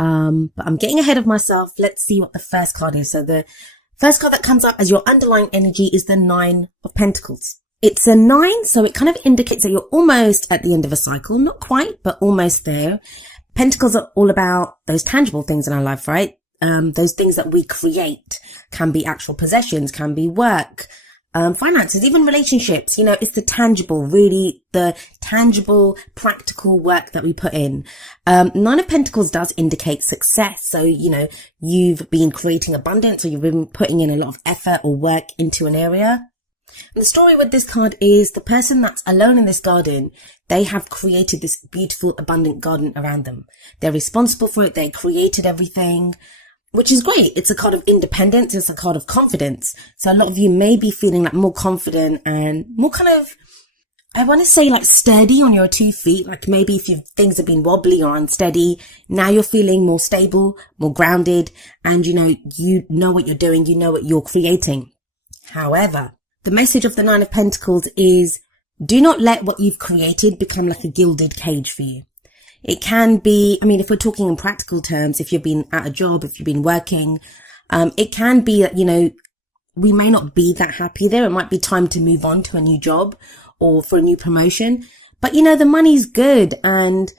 But I'm getting ahead of myself. Let's see what the first card is. So the first card that comes up as your underlying energy is the 9 of Pentacles. It's a 9, so it kind of indicates that you're almost at the end of a cycle. Not quite, but almost there. Pentacles are all about those tangible things in our life, right? Those things that we create. Can be actual possessions, can be work, finances, even relationships. You know, it's the tangible, really the tangible, practical work that we put in. 9 of Pentacles does indicate success. So, you know, you've been creating abundance, or you've been putting in a lot of effort or work into an area. And the story with this card is the person that's alone in this garden, they have created this beautiful, abundant garden around them. They're responsible for it. They created everything, which is great. It's a card of independence. It's a card of confidence. So a lot of you may be feeling like more confident and more kind of, I want to say like sturdy on your 2 feet. Like maybe if things have been wobbly or unsteady, now you're feeling more stable, more grounded, and you know what you're doing. You know what you're creating. However, the message of the 9 of Pentacles is do not let what you've created become like a gilded cage for you. It can be, I mean, if we're talking in practical terms, if you've been at a job, if you've been working, it can be that, you know, we may not be that happy there. It might be time to move on to a new job or for a new promotion. But, you know, the money's good and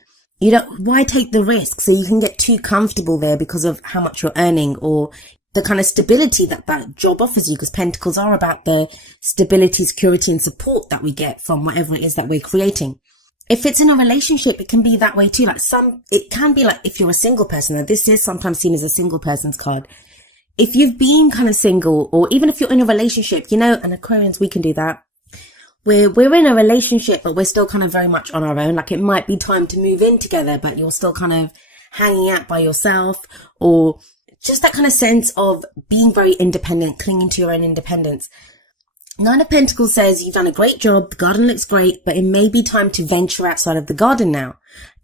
why take the risk? So you can get too comfortable there because of how much you're earning or the kind of stability that that job offers you, because Pentacles are about the stability, security and support that we get from whatever it is that we're creating. If it's in a relationship, it can be that way too. It can be like if you're a single person, and this is sometimes seen as a single person's card. If you've been kind of single, or even if you're in a relationship, you know, and Aquarians, we can do that. We're in a relationship, but we're still kind of very much on our own. Like it might be time to move in together, but you're still kind of hanging out by yourself, or just that kind of sense of being very independent, clinging to your own independence. 9 of Pentacles says you've done a great job, the garden looks great, but it may be time to venture outside of the garden now.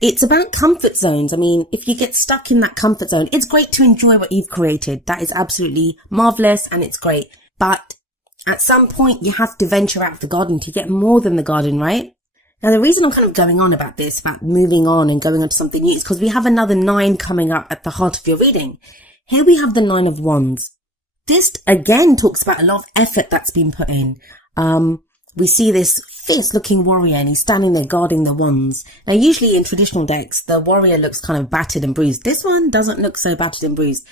It's about comfort zones. I mean, if you get stuck in that comfort zone, it's great to enjoy what you've created. That is absolutely marvelous and it's great. But at some point, you have to venture out of the garden to get more than the garden, right? Now, the reason I'm kind of going on about this, about moving on and going on to something new, is because we have another 9 coming up at the heart of your reading. Here we have the 9 of Wands. This again talks about a lot of effort that's been put in. We see this fierce looking warrior and he's standing there guarding the wands. Now, usually in traditional decks, the warrior looks kind of battered and bruised. This one doesn't look so battered and bruised.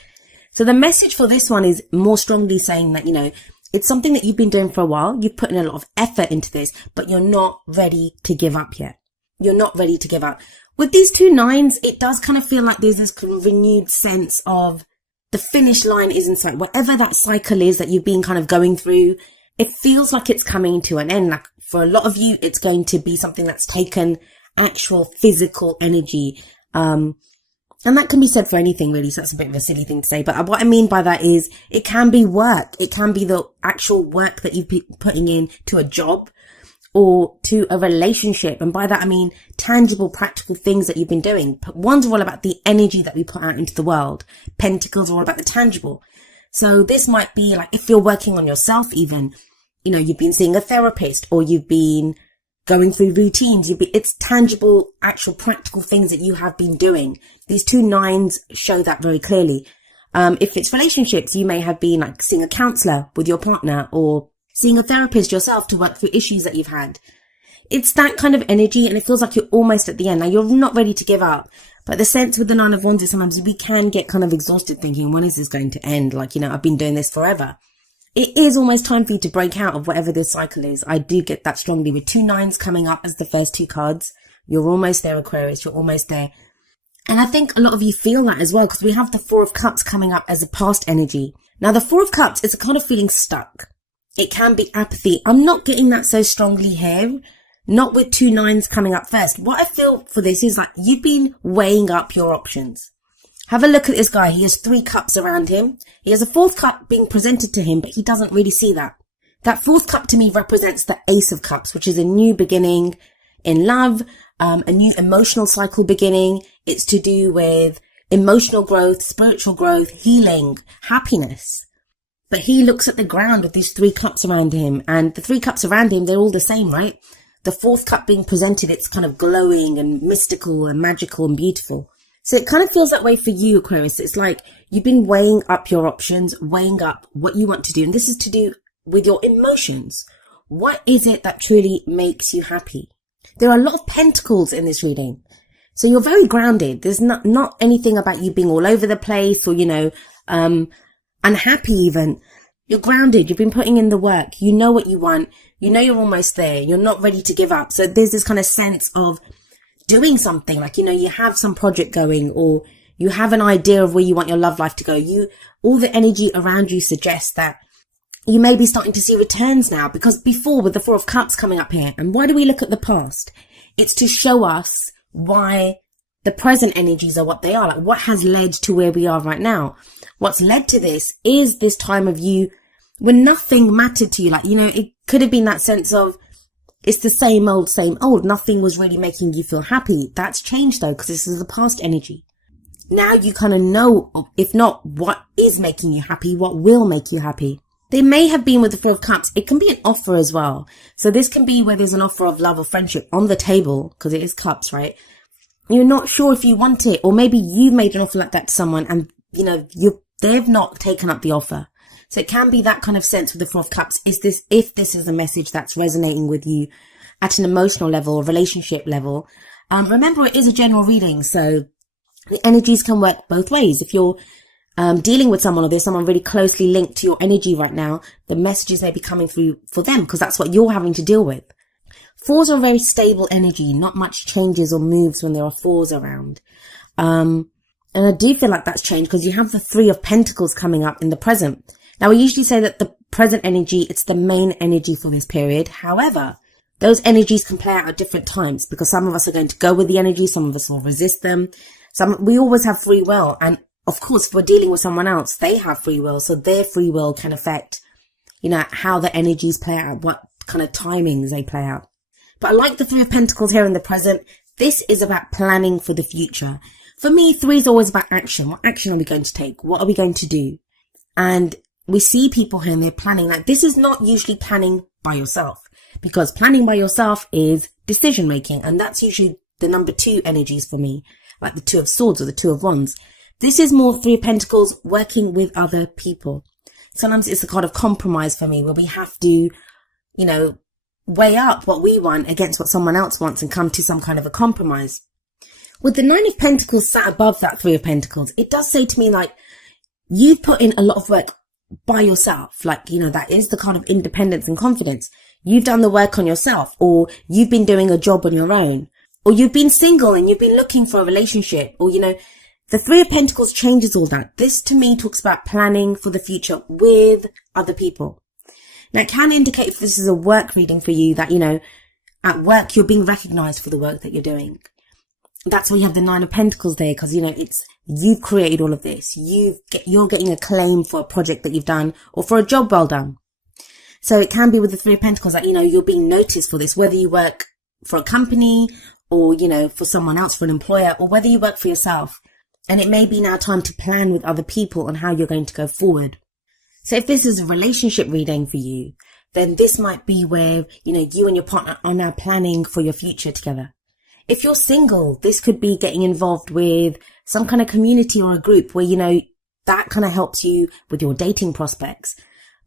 So the message for this one is more strongly saying that, you know, it's something that you've been doing for a while. You've put in a lot of effort into this, but you're not ready to give up yet. You're not ready to give up. With these 2 9s, it does kind of feel like there's this renewed sense of the finish line is in sight. Whatever that cycle is that you've been kind of going through, it feels like it's coming to an end. Like for a lot of you, it's going to be something that's taken actual physical energy. And that can be said for anything really. So that's a bit of a silly thing to say. But what I mean by that is it can be work. It can be the actual work that you've been putting in to a job or to a relationship. And by that, I mean tangible, practical things that you've been doing. One's all about the energy that we put out into the world. Pentacles are all about the tangible. So this might be like if you're working on yourself even, you know, you've been seeing a therapist or you've been going through routines. It's tangible, actual practical things that you have been doing. These 2 9s show that very clearly. If it's relationships, you may have been like seeing a counselor with your partner or seeing a therapist yourself to work through issues that you've had. It's that kind of energy and it feels like you're almost at the end. Now, you're not ready to give up. But the sense with the 9 of Wands is sometimes we can get kind of exhausted thinking, when is this going to end? Like, you know, I've been doing this forever. It is almost time for you to break out of whatever this cycle is. I do get that strongly with 2 9s coming up as the first 2 cards. You're almost there, Aquarius. You're almost there. And I think a lot of you feel that as well because we have the 4 of Cups coming up as a past energy. Now, the 4 of Cups is a kind of feeling stuck. It can be apathy. I'm not getting that so strongly here. Not with 2 9s coming up first. What I feel for this is like you've been weighing up your options. Have a look at this guy. He has 3 cups around him. He has a 4th cup being presented to him, but he doesn't really see that. That 4th cup to me represents the Ace of Cups, which is a new beginning in love, a new emotional cycle beginning. It's to do with emotional growth, spiritual growth, healing, happiness. But he looks at the ground with these 3 cups around him, and the 3 cups around him, they're all the same, right? The 4th cup being presented, it's kind of glowing and mystical and magical and beautiful. So it kind of feels that way for you, Aquarius. It's like you've been weighing up your options, weighing up what you want to do. And this is to do with your emotions. What is it that truly makes you happy? There are a lot of pentacles in this reading. So you're very grounded. There's not anything about you being all over the place or, unhappy even. You're grounded. You've been putting in the work. You know what you want. You know you're almost there. You're not ready to give up. So there's this kind of sense of doing something, like, you have some project going, or you have an idea of where you want your love life to go. All the energy around you suggests that you may be starting to see returns now, because before, with the Four of Cups coming up here, and why do we look at the past? It's to show us why the present energies are what they are, like what has led to where we are right now. What's led to this is this time of you when nothing mattered to you. Like, it could have been that sense of, it's the same old. Nothing was really making you feel happy. That's changed though, because this is the past energy. Now you kind of know, if not what is making you happy, what will make you happy. They may have been with the Four of Cups. It can be an offer as well. So this can be where there's an offer of love or friendship on the table, because it is cups, right? You're not sure if you want it, or maybe you've made an offer like that to someone and, they've not taken up the offer. So it can be that kind of sense with the Four of Cups. If this is a message that's resonating with you at an emotional level, relationship level, remember it is a general reading. So the energies can work both ways. If you're dealing with someone, or there's someone really closely linked to your energy right now, the messages may be coming through for them, because that's what you're having to deal with. Fours are a very stable energy. Not much changes or moves when there are fours around. And I do feel like that's changed, because you have the Three of Pentacles coming up in the present. Now, we usually say that the present energy, it's the main energy for this period. However, those energies can play out at different times, because some of us are going to go with the energy. Some of us will resist them. We always have free will. And of course, if we're dealing with someone else, they have free will. So their free will can affect, how the energies play out, what kind of timings they play out. But I like the Three of Pentacles here in the present. This is about planning for the future. For me, 3 is always about action. What action are we going to take? What are we going to do? And we see people here and they're planning. Like, this is not usually planning by yourself, because planning by yourself is decision making. And that's usually the number 2 energies for me, like the Two of Swords or the Two of Wands. This is more Three of Pentacles, working with other people. Sometimes it's a kind of compromise for me, where we have to, weigh up what we want against what someone else wants and come to some kind of a compromise. With the Nine of Pentacles sat above that Three of Pentacles, it does say to me, like, you've put in a lot of work by yourself. Like, that is the kind of independence and confidence. You've done the work on yourself, or you've been doing a job on your own, or you've been single and you've been looking for a relationship, or, the Three of Pentacles changes all that. This to me talks about planning for the future with other people. Now, it can indicate, if this is a work reading for you, that, at work, you're being recognized for the work that you're doing. That's why you have the Nine of Pentacles there, because, you've created all of this. You're getting acclaim for a project that you've done, or for a job well done. So it can be with the Three of Pentacles that, you're being noticed for this, whether you work for a company, or, for someone else, for an employer, or whether you work for yourself. And it may be now time to plan with other people on how you're going to go forward. So if this is a relationship reading for you, then this might be where, you and your partner are now planning for your future together. If you're single, this could be getting involved with some kind of community or a group where, that kind of helps you with your dating prospects.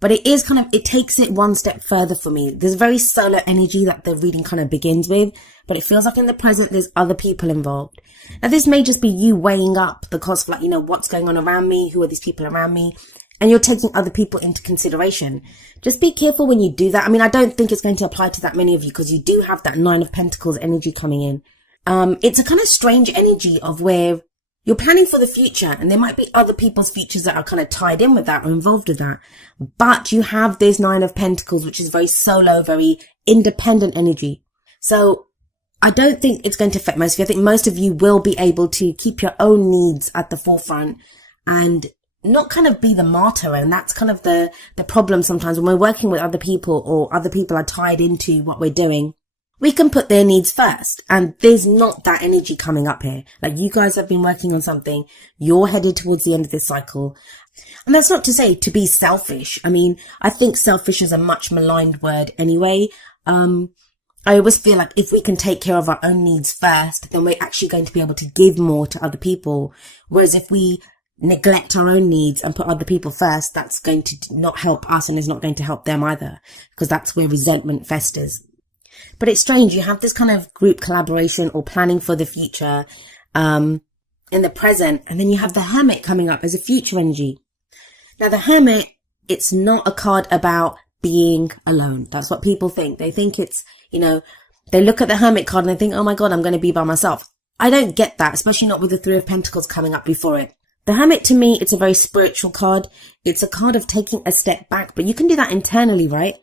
But it takes it one step further for me. There's very solar energy that the reading kind of begins with, but it feels like in the present, there's other people involved. Now, this may just be you weighing up the cost of, what's going on around me? Who are these people around me? And you're taking other people into consideration. Just be careful when you do that. I mean, I don't think it's going to apply to that many of you, because you do have that Nine of Pentacles energy coming in. It's a kind of strange energy of where you're planning for the future, and there might be other people's futures that are kind of tied in with that or involved with that. But you have this Nine of Pentacles, which is very solo, very independent energy. So I don't think it's going to affect most of you. I think most of you will be able to keep your own needs at the forefront and not kind of be the martyr. And that's kind of the problem sometimes when we're working with other people, or other people are tied into what we're doing. We can put their needs first, and there's not that energy coming up here. Like, you guys have been working on something, you're headed towards the end of this cycle. And that's not to say to be selfish. I mean, I think selfish is a much maligned word anyway. I I always feel like if we can take care of our own needs first, then we're actually going to be able to give more to other people. Whereas if we neglect our own needs and put other people first, that's going to not help us and is not going to help them either, because that's where resentment festers. But it's strange. You have this kind of group collaboration or planning for the future, in the present. And then you have the Hermit coming up as a future energy. Now the Hermit, it's not a card about being alone. That's what people think. They think it's, they look at the Hermit card and they think, oh my God, I'm going to be by myself. I don't get that, especially not with the Three of Pentacles coming up before it. The Hermit, to me, it's a very spiritual card. It's a card of taking a step back, but you can do that internally, right?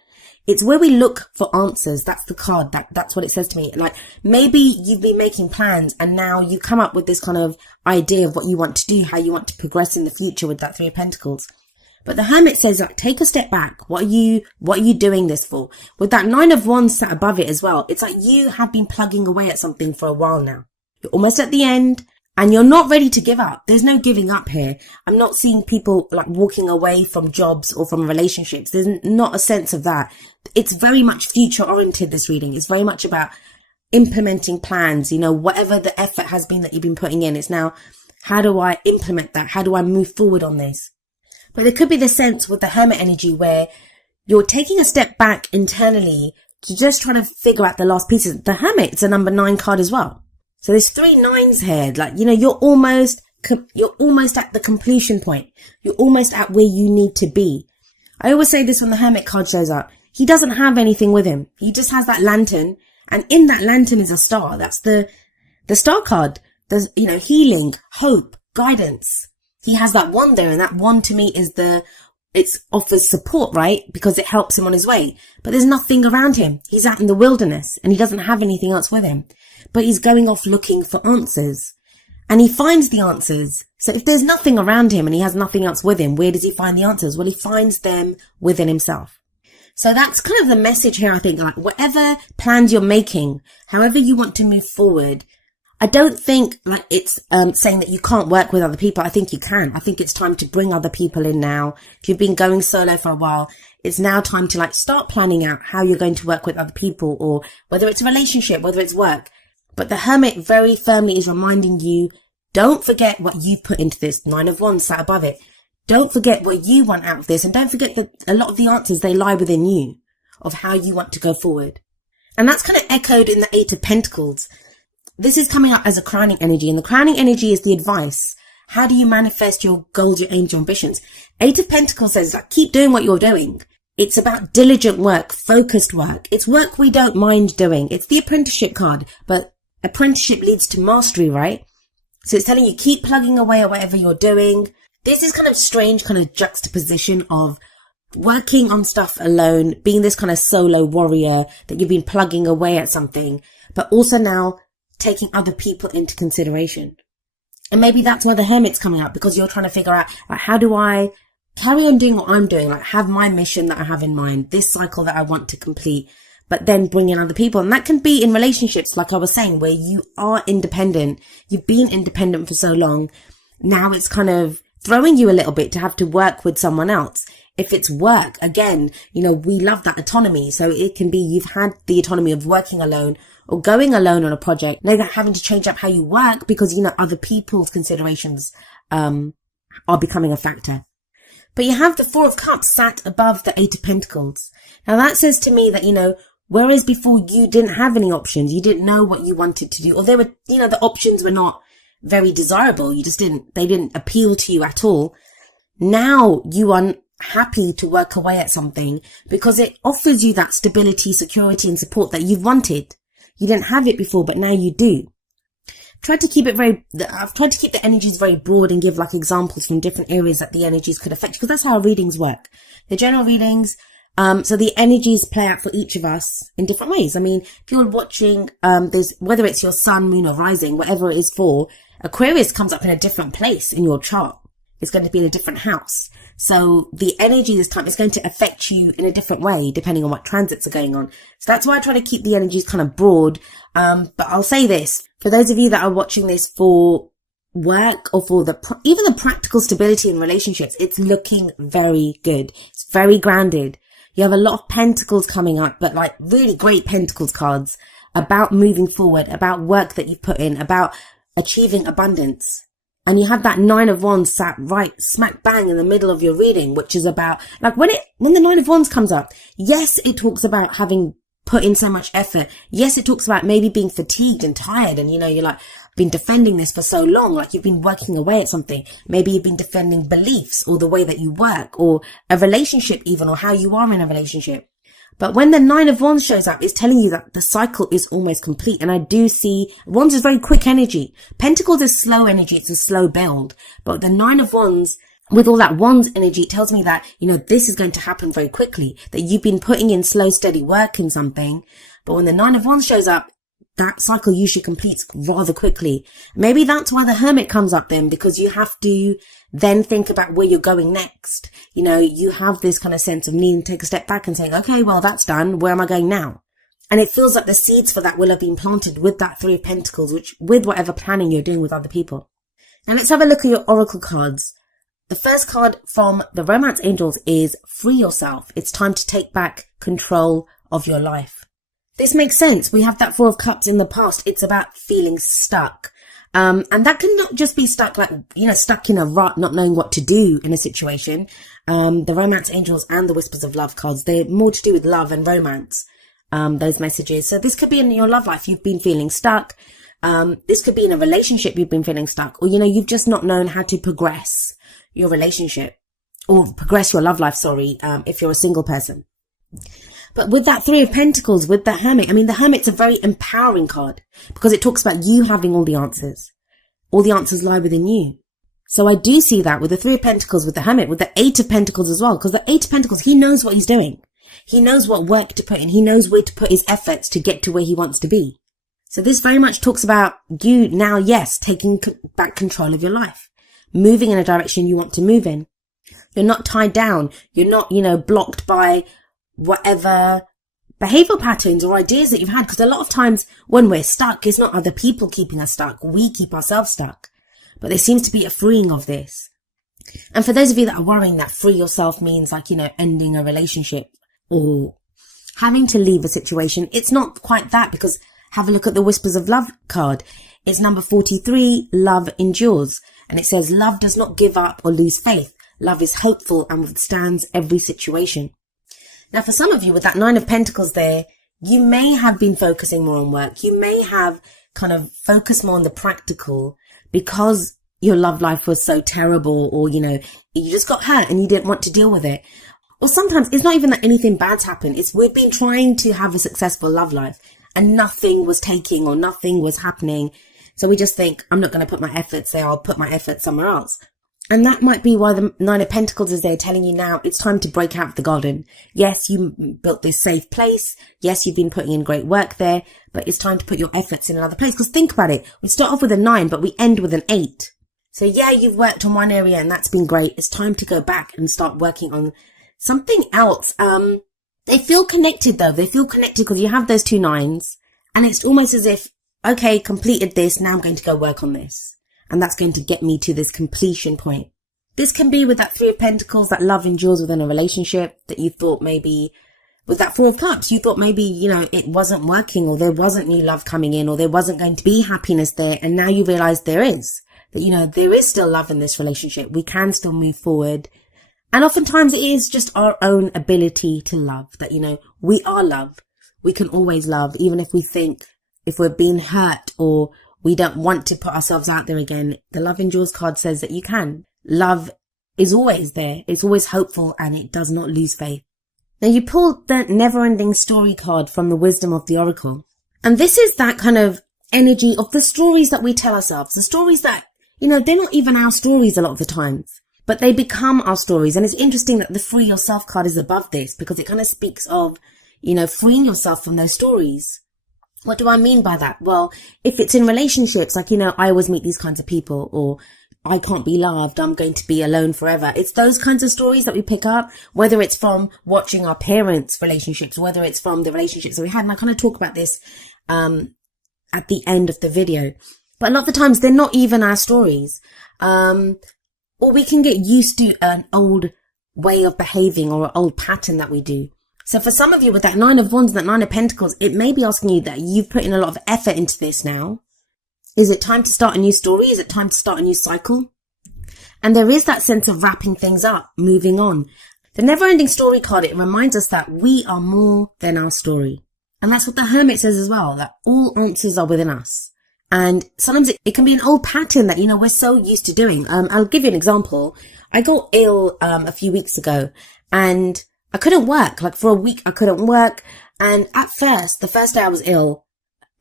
It's where we look for answers. That's the card. That's what it says to me. Like, maybe you've been making plans and now you come up with this kind of idea of what you want to do, how you want to progress in the future with that Three of Pentacles. But the Hermit says, like, take a step back. What are you doing this for? With that Nine of Wands sat above it as well. It's like you have been plugging away at something for a while now. You're almost at the end and you're not ready to give up. There's no giving up here. I'm not seeing people like walking away from jobs or from relationships. There's not a sense of that. It's very much future oriented, this reading. It's very much about implementing plans, whatever the effort has been that you've been putting in. It's now, how do I implement that? How do I move forward on this? But there could be the sense with the Hermit energy where you're taking a step back internally to just try to figure out the last pieces. The Hermit, it's a number 9 card as well. So there's 3 9s here. Like, you're almost at the completion point. You're almost at where you need to be. I always say this when the Hermit card shows up. He doesn't have anything with him. He just has that lantern. And in that lantern is a star. That's the star card. There's, healing, hope, guidance. He has that wand there, and that wand to me is it offers support, right? Because it helps him on his way. But there's nothing around him. He's out in the wilderness and he doesn't have anything else with him. But he's going off looking for answers. And he finds the answers. So if there's nothing around him and he has nothing else with him, where does he find the answers? Well, he finds them within himself. So that's kind of the message here, I think. Like, whatever plans you're making, however you want to move forward, I don't think like it's saying that you can't work with other people. I think you can. I think it's time to bring other people in now. If you've been going solo for a while, it's now time to start planning out how you're going to work with other people, or whether it's a relationship, whether it's work. But the Hermit very firmly is reminding you, don't forget what you've put into this. 9 of Wands sat above it. Don't forget what you want out of this. And don't forget that a lot of the answers, they lie within you of how you want to go forward. And that's kind of echoed in the 8 of Pentacles. This is coming up as a crowning energy, and the crowning energy is the advice. How do you manifest your goals, your aims, your ambitions? 8 of Pentacles says, keep doing what you're doing. It's about diligent work, focused work. It's work we don't mind doing. It's the apprenticeship card, but apprenticeship leads to mastery, right? So it's telling you, keep plugging away at whatever you're doing. This is kind of strange kind of juxtaposition of working on stuff alone, being this kind of solo warrior that you've been plugging away at something, but also now taking other people into consideration. And maybe that's why the Hermit's coming up, because you're trying to figure out, how do I carry on doing what I'm doing? Have my mission that I have in mind, this cycle that I want to complete, but then bring in other people. And that can be in relationships, like I was saying, where you are independent. You've been independent for so long. Now it's kind of throwing you a little bit to have to work with someone else. If it's work, again, we love that autonomy. So it can be you've had the autonomy of working alone or going alone on a project, now that having to change up how you work because, other people's considerations are becoming a factor. But you have the 4 of Cups sat above the 8 of Pentacles. Now that says to me that, whereas before you didn't have any options, you didn't know what you wanted to do, or they were, the options were not very desirable. They didn't appeal to you at all. Now you are happy to work away at something because it offers you that stability, security and support that you've wanted. You didn't have it before, but now you do. I've tried to keep the energies very broad and give examples from different areas that the energies could affect, because that's how our readings work. The general readings, so the energies play out for each of us in different ways. I mean, if you're watching, whether it's your sun, moon or rising, whatever it is for, Aquarius comes up in a different place in your chart. It's going to be in a different house. So the energy this time is going to affect you in a different way, depending on what transits are going on. So that's why I try to keep the energies kind of broad. But I'll say this, for those of you that are watching this for work or for even the practical stability in relationships, it's looking very good. It's very grounded. You have a lot of pentacles coming up, but like really great pentacles cards about moving forward, about work that you've put in, about achieving abundance. And you have that 9 of Wands sat right smack bang in the middle of your reading, which is about, like, when the 9 of Wands comes up, yes, it talks about having put in so much effort. Yes, it talks about maybe being fatigued and tired, and you're like, been defending this for so long, like you've been working away at something. Maybe you've been defending beliefs or the way that you work or a relationship even, or how you are in a relationship. But when the 9 of Wands shows up, it's telling you that the cycle is almost complete. And I do see Wands is very quick energy. Pentacles is slow energy. It's a slow build. But the 9 of Wands, with all that Wands energy, it tells me that, this is going to happen very quickly, that you've been putting in slow, steady work in something. But when the 9 of Wands shows up, that cycle usually completes rather quickly. Maybe that's why the Hermit comes up then, because you have to then think about where you're going next. You have this kind of sense of needing to take a step back and saying, okay, well, that's done. Where am I going now? And it feels like the seeds for that will have been planted with that 3 of Pentacles, with whatever planning you're doing with other people. Now let's have a look at your Oracle cards. The first card from the Romance Angels is Free Yourself. It's time to take back control of your life. This makes sense. We have that 4 of Cups in the past. It's about feeling stuck. And that can not just be stuck like, stuck in a rut, not knowing what to do in a situation. The Romance Angels and the Whispers of Love cards, they're more to do with love and romance, those messages. So this could be in your love life. You've been feeling stuck. This could be in a relationship. You've been feeling stuck, or, you've just not known how to progress your relationship or progress your love life. If you're a single person. But with that 3 of Pentacles, with the Hermit, the Hermit's a very empowering card because it talks about you having all the answers. All the answers lie within you. So I do see that with the 3 of Pentacles, with the Hermit, with the 8 of Pentacles as well, because the 8 of Pentacles, he knows what he's doing. He knows what work to put in. He knows where to put his efforts to get to where he wants to be. So this very much talks about you now, yes, taking back control of your life, moving in a direction you want to move in. You're not tied down. You're not, blocked by whatever behavioral patterns or ideas that you've had. Because a lot of times when we're stuck, it's not other people keeping us stuck. We keep ourselves stuck. But there seems to be a freeing of this. And for those of you that are worrying that free yourself means like, ending a relationship or having to leave a situation, it's not quite that, because have a look at the Whispers of Love card. It's number 43, Love Endures. And it says, love does not give up or lose faith. Love is hopeful and withstands every situation. Now, for some of you with that 9 of Pentacles there, you may have been focusing more on work. You may have kind of focused more on the practical because your love life was so terrible, or, you just got hurt and you didn't want to deal with it. Or sometimes it's not even that anything bad's happened. It's we've been trying to have a successful love life and nothing was taking or nothing was happening. So we just think, I'm not going to put my efforts there. I'll put my efforts somewhere else. And that might be why the 9 of Pentacles is there telling you now it's time to break out of the garden. Yes, you built this safe place. Yes, you've been putting in great work there, but it's time to put your efforts in another place. Because think about it. We start off with a 9, but we end with an 8. So yeah, you've worked on one area and that's been great. It's time to go back and start working on something else. They feel connected though. They feel connected because you have those 2 9s and it's almost as if, okay, completed this. Now I'm going to go work on this. And that's going to get me to this completion point. This can be with that 3 of Pentacles, that love endures within a relationship that you thought maybe, with that 4 of Cups, you thought maybe, it wasn't working, or there wasn't new love coming in, or there wasn't going to be happiness there. And now you realize there is, that, there is still love in this relationship. We can still move forward. And oftentimes it is just our own ability to love that, we are love. We can always love, even if we think, if we're being hurt or we don't want to put ourselves out there again. The Love Endures card says that you can. Love is always there. It's always hopeful and it does not lose faith. Now you pulled the Never-Ending Story card from the Wisdom of the Oracle. And this is that kind of energy of the stories that we tell ourselves. The stories that, they're not even our stories a lot of the times, but they become our stories. And it's interesting that the Free Yourself card is above this because it kind of speaks of, freeing yourself from those stories. What do I mean by that? Well, if it's in relationships, like, I always meet these kinds of people, or I can't be loved, I'm going to be alone forever. It's those kinds of stories that we pick up, whether it's from watching our parents' relationships, whether it's from the relationships that we had. And I kind of talk about this, at the end of the video. But a lot of the times they're not even our stories. Or we can get used to an old way of behaving or an old pattern that we do. So for some of you with that 9 of Wands and that 9 of Pentacles, it may be asking you that you've put in a lot of effort into this now. Is it time to start a new story? Is it time to start a new cycle? And there is that sense of wrapping things up, moving on. The never-ending story card, it reminds us that we are more than our story. And that's what the Hermit says as well, that all answers are within us. And sometimes it can be an old pattern that, we're so used to doing. I'll give you an example. I got ill a few weeks ago and I couldn't work. Like for a week, I couldn't work. And at first, the first day I was ill,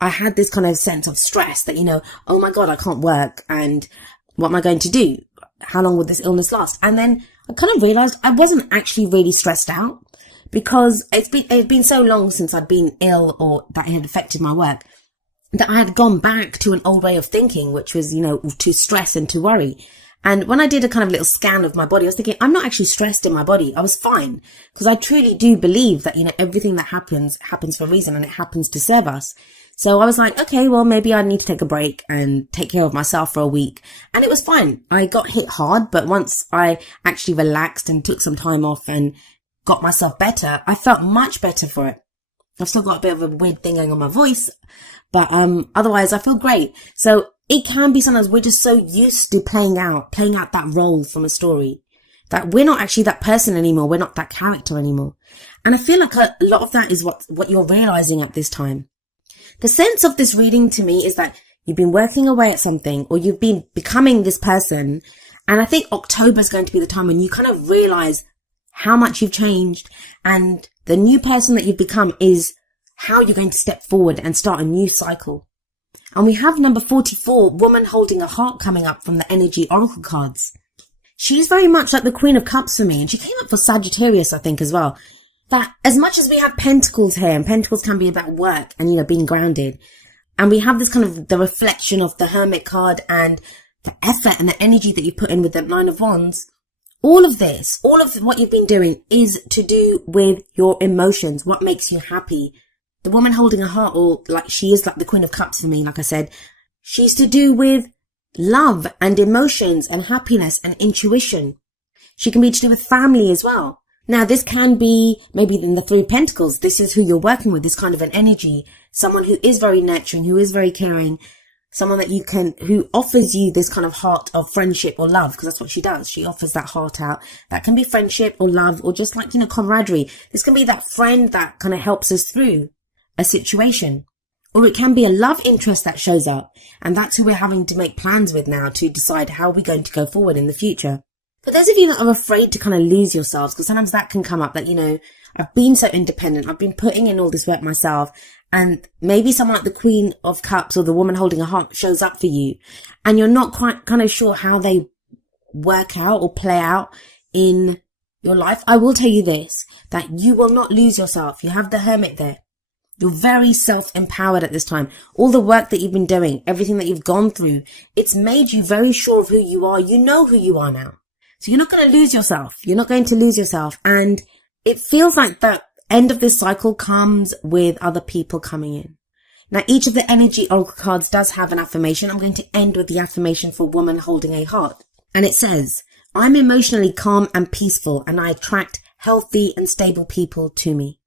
I had this kind of sense of stress that, oh my God, I can't work. And what am I going to do? How long will this illness last? And then I kind of realized I wasn't actually really stressed out because it's been so long since I'd been ill or that it had affected my work that I had gone back to an old way of thinking, which was, to stress and to worry. And when I did a kind of little scan of my body, I was thinking, I'm not actually stressed in my body. I was fine because I truly do believe that, everything that happens for a reason and it happens to serve us. So I was like, okay, well, maybe I need to take a break and take care of myself for a week. And it was fine. I got hit hard, but once I actually relaxed and took some time off and got myself better, I felt much better for it. I've still got a bit of a weird thing going on my voice, but otherwise I feel great. So it can be sometimes we're just so used to playing out that role from a story that we're not actually that person anymore. We're not that character anymore. And I feel like a lot of that is what you're realizing at this time. The sense of this reading to me is that you've been working away at something or you've been becoming this person. And I think October is going to be the time when you kind of realize how much you've changed, and the new person that you've become is how you're going to step forward and start a new cycle. And we have number 44, Woman Holding a Heart, coming up from the Energy Oracle cards. She's very much like the Queen of Cups for me, and she came up for Sagittarius, I think, as well. That as much as we have Pentacles here, and Pentacles can be about work and, being grounded, and we have this kind of the reflection of the Hermit card and the effort and the energy that you put in with the 9 of Wands, all of what you've been doing is to do with your emotions, what makes you happy. The Woman Holding a Heart, or like she is like the Queen of Cups for me, like I said, she's to do with love and emotions and happiness and intuition. She can be to do with family as well. Now, this can be maybe in the 3 of Pentacles. This is who you're working with, this kind of an energy. Someone who is very nurturing, who is very caring. Someone that who offers you this kind of heart of friendship or love, because that's what she does. She offers that heart out. That can be friendship or love or just like, camaraderie. This can be that friend that kind of helps us through a situation. Or it can be a love interest that shows up. And that's who we're having to make plans with now to decide how we're going to go forward in the future. For those of you that are afraid to kind of lose yourselves, because sometimes that can come up that, I've been so independent. I've been putting in all this work myself. And maybe someone like the Queen of Cups or the Woman Holding a Heart shows up for you. And you're not quite kind of sure how they work out or play out in your life. I will tell you this, that you will not lose yourself. You have the Hermit there. You're very self-empowered at this time. All the work that you've been doing, everything that you've gone through, it's made you very sure of who you are. You know who you are now. So you're not going to lose yourself. You're not going to lose yourself. And it feels like the end of this cycle comes with other people coming in. Now, each of the energy oracle cards does have an affirmation. I'm going to end with the affirmation for Woman Holding a Heart. And it says, I'm emotionally calm and peaceful, and I attract healthy and stable people to me.